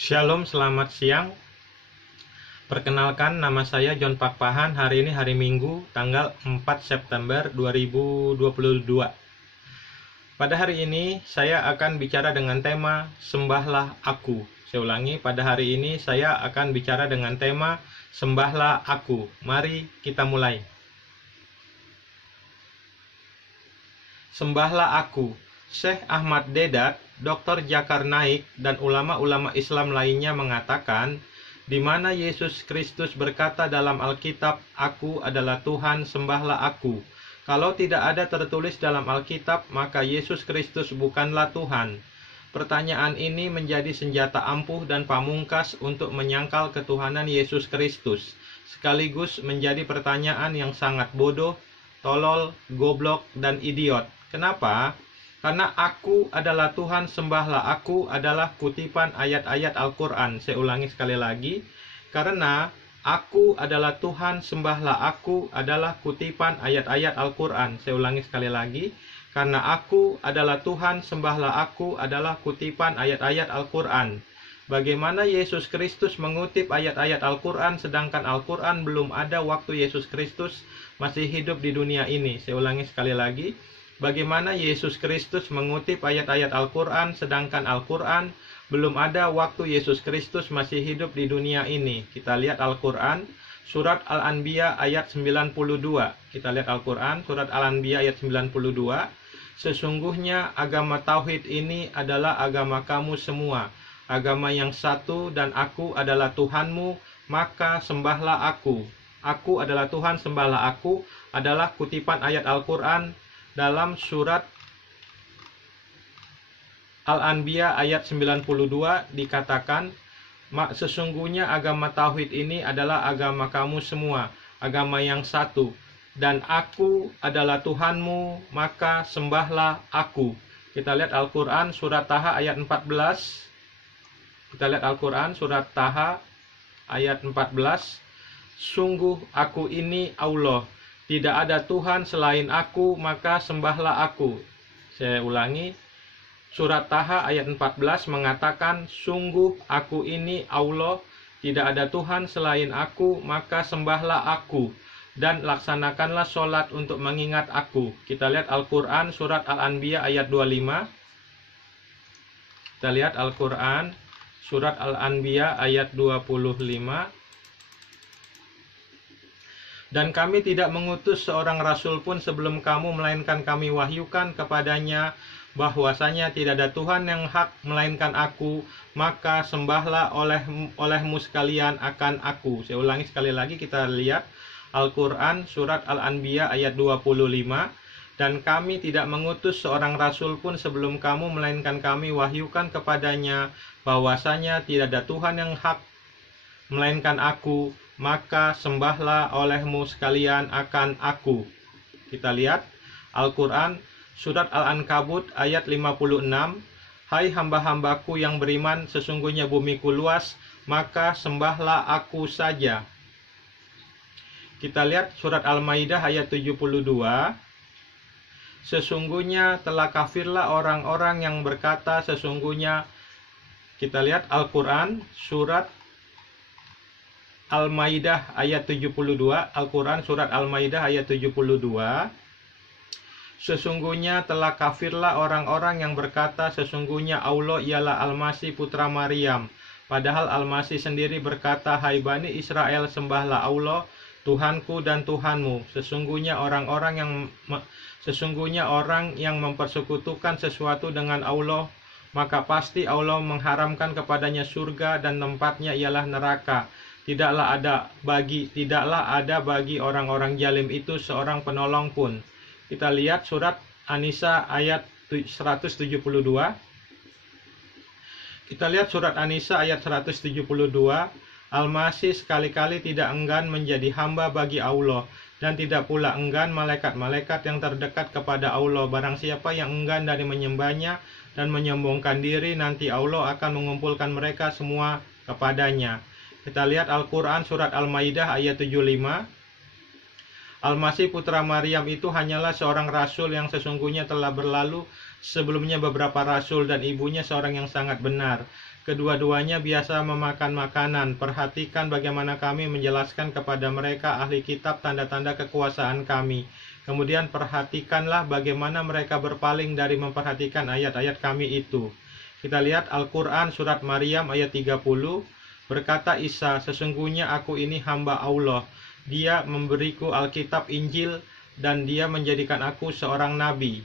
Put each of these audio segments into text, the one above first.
Shalom, selamat siang. Perkenalkan, nama saya John Pakpahan. Hari ini hari Minggu, tanggal 4 September 2022. Pada hari ini, saya akan bicara dengan tema Sembahlah Aku. Saya ulangi, pada hari ini saya akan bicara dengan tema Sembahlah Aku. Mari kita mulai. Sembahlah Aku. Syekh Ahmad Deedat, Dr. Zakir Naik, dan ulama-ulama Islam lainnya mengatakan, di mana Yesus Kristus berkata dalam Alkitab, "Aku adalah Tuhan, sembahlah Aku." Kalau tidak ada tertulis dalam Alkitab, maka Yesus Kristus bukanlah Tuhan. Pertanyaan ini menjadi senjata ampuh dan pamungkas untuk menyangkal ketuhanan Yesus Kristus, sekaligus menjadi pertanyaan yang sangat bodoh, tolol, goblok, dan idiot. Kenapa? Karena Aku adalah Tuhan, sembahlah Aku adalah kutipan ayat-ayat Al-Quran. Saya ulangi sekali lagi. Karena Aku adalah Tuhan, sembahlah Aku adalah kutipan ayat-ayat Al-Quran. Saya ulangi sekali lagi. Karena Aku adalah Tuhan, sembahlah Aku adalah kutipan ayat-ayat Al-Quran. Bagaimana Yesus Kristus mengutip ayat-ayat Al-Quran sedangkan Al-Quran belum ada waktu Yesus Kristus masih hidup di dunia ini? Saya ulangi sekali lagi. Bagaimana Yesus Kristus mengutip ayat-ayat Al-Quran sedangkan Al-Quran belum ada waktu Yesus Kristus masih hidup di dunia ini? Kita lihat Al-Quran, surat Al-Anbiya ayat 92. Kita lihat Al-Quran, surat Al-Anbiya ayat 92. Sesungguhnya agama Tauhid ini adalah agama kamu semua, agama yang satu, dan Aku adalah Tuhanmu, maka sembahlah Aku. Aku adalah Tuhan, sembahlah Aku adalah kutipan ayat Al-Quran dalam surat Al-Anbiya ayat 92 dikatakan, sesungguhnya agama Tauhid ini adalah agama kamu semua, agama yang satu, dan Aku adalah Tuhanmu, maka sembahlah Aku. Kita lihat Al-Quran surat Taha ayat 14. Kita lihat Al-Quran surat Taha ayat 14. Sungguh Aku ini Allah, tidak ada Tuhan selain Aku, maka sembahlah Aku. Saya ulangi, surat Taha ayat 14 mengatakan, sungguh Aku ini Allah, tidak ada Tuhan selain Aku, maka sembahlah Aku, dan laksanakanlah sholat untuk mengingat Aku. Kita lihat Al-Quran surat Al-Anbiya ayat 25. Kita lihat Al-Quran surat Al-Anbiya ayat 25. Dan kami tidak mengutus seorang rasul pun sebelum kamu, melainkan kami wahyukan kepadanya bahwasanya tidak ada Tuhan yang hak melainkan Aku, maka sembahlah olehmu sekalian akan Aku. Saya ulangi sekali lagi, kita lihat Al-Quran surat Al-Anbiya ayat 25. Dan kami tidak mengutus seorang rasul pun sebelum kamu, melainkan kami wahyukan kepadanya bahwasanya tidak ada Tuhan yang hak melainkan Aku, maka sembahlah olehmu sekalian akan Aku. Kita lihat Al-Quran surat Al-Ankabut ayat 56. Hai hamba-hambaku yang beriman, sesungguhnya bumiku luas, maka sembahlah Aku saja. Kita lihat surat Al-Maidah ayat 72. Sesungguhnya telah kafirlah orang-orang yang berkata sesungguhnya. Kita lihat Al-Quran surat Al-Maidah ayat 72. Al-Quran surat Al-Maidah ayat 72. Sesungguhnya telah kafirlah orang-orang yang berkata sesungguhnya Allah ialah Al-Masih putra Maryam. Padahal Al-Masih sendiri berkata, hai Bani Israel, sembahlah Allah, Tuhanku dan Tuhanmu. Sesungguhnya orang yang mempersekutukan sesuatu dengan Allah, maka pasti Allah mengharamkan kepadanya surga dan tempatnya ialah neraka. Tidaklah ada bagi orang-orang zalim itu seorang penolong pun. Kita lihat surat An-Nisa ayat 172. Kita lihat surat An-Nisa ayat 172. Al-Masih sekali-kali tidak enggan menjadi hamba bagi Allah, dan tidak pula enggan malaikat-malaikat yang terdekat kepada Allah. Barang siapa yang enggan dari menyembahnya dan menyombongkan diri, nanti Allah akan mengumpulkan mereka semua kepadanya. Kita lihat Al-Quran surat Al-Maidah ayat 75. Al-Masih putra Maryam itu hanyalah seorang rasul yang sesungguhnya telah berlalu sebelumnya beberapa rasul, dan ibunya seorang yang sangat benar. Kedua-duanya biasa memakan makanan. Perhatikan bagaimana kami menjelaskan kepada mereka ahli kitab tanda-tanda kekuasaan kami. Kemudian perhatikanlah bagaimana mereka berpaling dari memperhatikan ayat-ayat kami itu. Kita lihat Al-Quran surat Maryam ayat 30. Berkata Isa, sesungguhnya aku ini hamba Allah. Dia memberiku Alkitab Injil dan dia menjadikan aku seorang nabi.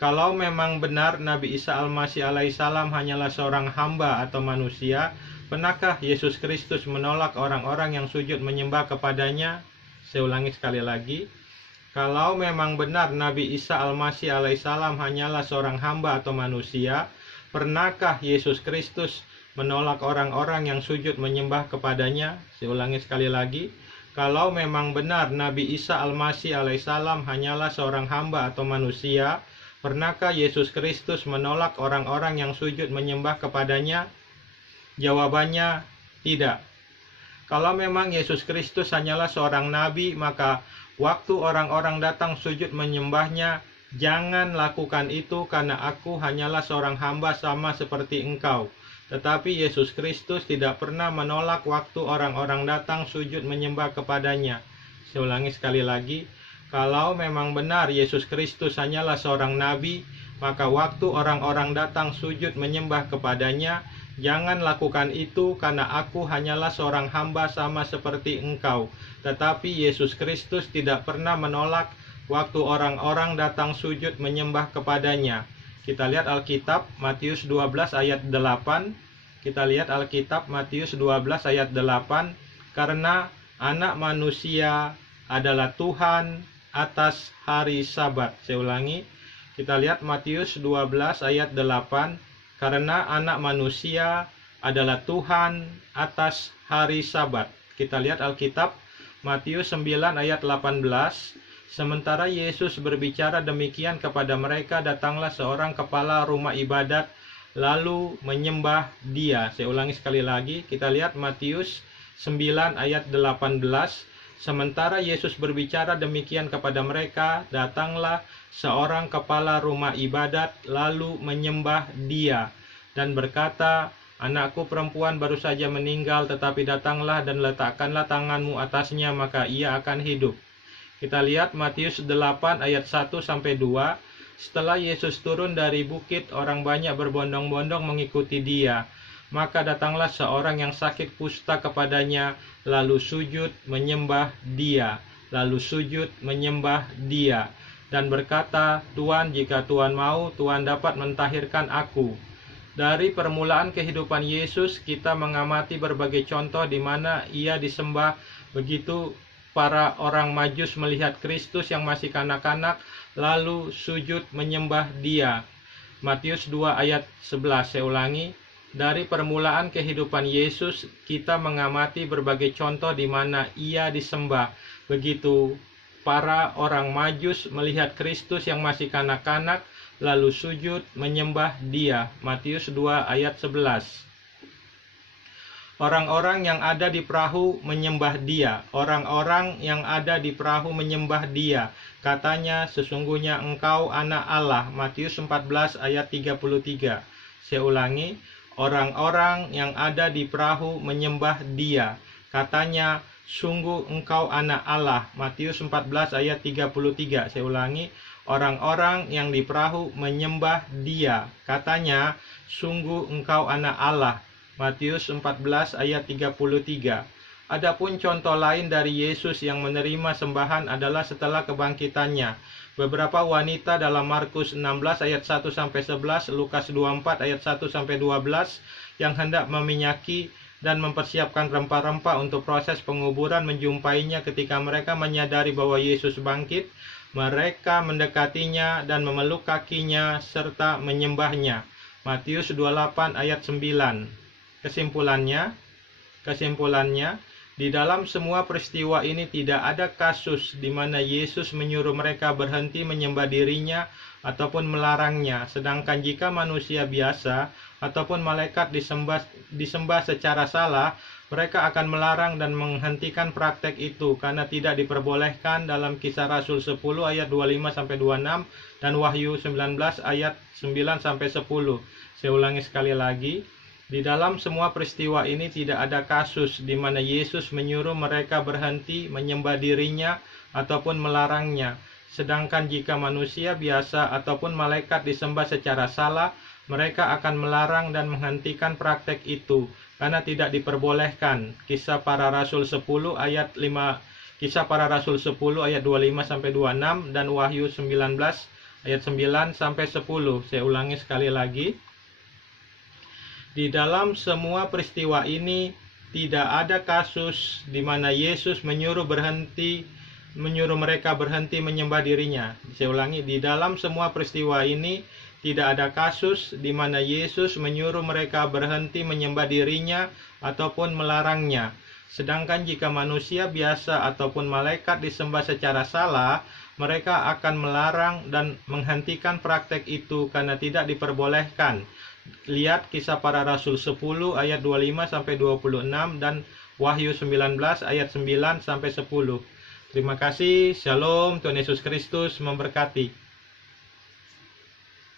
Kalau memang benar Nabi Isa Al-Masih alaihissalam hanyalah seorang hamba atau manusia, pernahkah Yesus Kristus menolak orang-orang yang sujud menyembah kepadanya? Saya ulangi sekali lagi. Kalau memang benar Nabi Isa Al-Masih alaihissalam hanyalah seorang hamba atau manusia, pernahkah Yesus Kristus menolak orang-orang yang sujud menyembah kepadanya? Saya ulangi sekali lagi. Kalau memang benar Nabi Isa Al-Masih alaihissalam hanyalah seorang hamba atau manusia, pernahkah Yesus Kristus menolak orang-orang yang sujud menyembah kepadanya? Jawabannya tidak. Kalau memang Yesus Kristus hanyalah seorang nabi, maka waktu orang-orang datang sujud menyembahnya, jangan lakukan itu karena aku hanyalah seorang hamba sama seperti engkau. Tetapi Yesus Kristus tidak pernah menolak waktu orang-orang datang sujud menyembah kepadanya. Saya ulangi sekali lagi. Kalau memang benar Yesus Kristus hanyalah seorang nabi, maka waktu orang-orang datang sujud menyembah kepadanya, jangan lakukan itu karena aku hanyalah seorang hamba sama seperti engkau. Tetapi Yesus Kristus tidak pernah menolak waktu orang-orang datang sujud menyembah kepadanya. Kita lihat Alkitab Matius 12 ayat 8. Kita lihat Alkitab Matius 12 ayat 8. Karena anak manusia adalah Tuhan atas hari Sabat. Saya ulangi. Kita lihat Matius 12 ayat 8. Karena anak manusia adalah Tuhan atas hari Sabat. Kita lihat Alkitab Matius 9 ayat 18. Sementara Yesus berbicara demikian kepada mereka, datanglah seorang kepala rumah ibadat lalu menyembah dia. Saya ulangi sekali lagi. Kita lihat Matius 9 ayat 18. Sementara Yesus berbicara demikian kepada mereka, datanglah seorang kepala rumah ibadat lalu menyembah dia dan berkata, anakku perempuan baru saja meninggal, tetapi datanglah dan letakkanlah tanganmu atasnya, maka ia akan hidup. Kita lihat Matius 8 ayat 1-2. Setelah Yesus turun dari bukit, orang banyak berbondong-bondong mengikuti dia. Maka datanglah seorang yang sakit kusta kepadanya, lalu sujud menyembah dia, dan berkata, Tuhan, jika Tuhan mau, Tuhan dapat mentahirkan aku. Dari permulaan kehidupan Yesus, kita mengamati berbagai contoh di mana ia disembah. Begitu para orang Majus melihat Kristus yang masih kanak-kanak, lalu sujud menyembah dia. Matius 2 ayat 11, saya ulangi. Dari permulaan kehidupan Yesus, kita mengamati berbagai contoh di mana ia disembah. Begitu para orang Majus melihat Kristus yang masih kanak-kanak, lalu sujud menyembah dia. Matius 2 ayat 11. Orang-orang yang ada di perahu menyembah dia. Orang-orang yang ada di perahu menyembah dia. Katanya, sesungguhnya engkau anak Allah. Matius 14 ayat 33. Saya ulangi. Orang-orang yang ada di perahu menyembah dia. Katanya, sungguh engkau anak Allah. Matius 14 ayat 33. Saya ulangi. Orang-orang yang di perahu menyembah dia. Katanya, sungguh engkau anak Allah. Matius 14 ayat 33. Adapun contoh lain dari Yesus yang menerima sembahan adalah setelah kebangkitannya. Beberapa wanita dalam Markus 16 ayat 1-11, Lukas 24 ayat 1-12 yang hendak meminyaki dan mempersiapkan rempah-rempah untuk proses penguburan menjumpainya ketika mereka menyadari bahwa Yesus bangkit. Mereka mendekatinya dan memeluk kakinya serta menyembahnya. Matius 28 ayat 9. Kesimpulannya, Di dalam semua peristiwa ini tidak ada kasus di mana Yesus menyuruh mereka berhenti menyembah dirinya ataupun melarangnya. Sedangkan jika manusia biasa ataupun malaikat disembah secara salah, mereka akan melarang dan menghentikan praktek itu karena tidak diperbolehkan dalam Kisah Rasul 10 ayat 25-26 dan Wahyu 19 ayat 9-10. Saya ulangi sekali lagi. Di dalam semua peristiwa ini tidak ada kasus di mana Yesus menyuruh mereka berhenti menyembah dirinya ataupun melarangnya. Sedangkan jika manusia biasa ataupun malaikat disembah secara salah, mereka akan melarang dan menghentikan praktek itu karena tidak diperbolehkan. Kisah Para Rasul 10 ayat 5, Kisah Para Rasul 10 ayat 25-26 dan Wahyu 19 ayat 9-10. Saya ulangi sekali lagi. Di dalam semua peristiwa ini tidak ada kasus di mana Yesus menyuruh mereka berhenti menyembah dirinya. Saya ulangi, di dalam semua peristiwa ini tidak ada kasus di mana Yesus menyuruh mereka berhenti menyembah dirinya ataupun melarangnya. Sedangkan jika manusia biasa ataupun malaikat disembah secara salah, mereka akan melarang dan menghentikan praktek itu karena tidak diperbolehkan. Lihat Kisah Para Rasul 10 ayat 25-26 dan Wahyu 19 ayat 9-10. Terima kasih. Shalom. Tuhan Yesus Kristus memberkati.